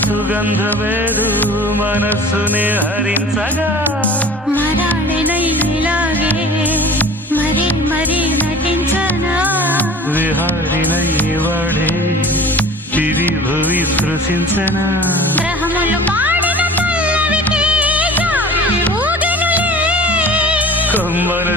సుగంధమేదు మనస్సునే హరించగా మరాళినైలాగే మరీ మరీ నటించనా విహారినై వాడే దివి భువి స్పృశించనా గ్రహములు పాడిన పల్లవికి జాబిలి ఊగెనులే కొమ్మలు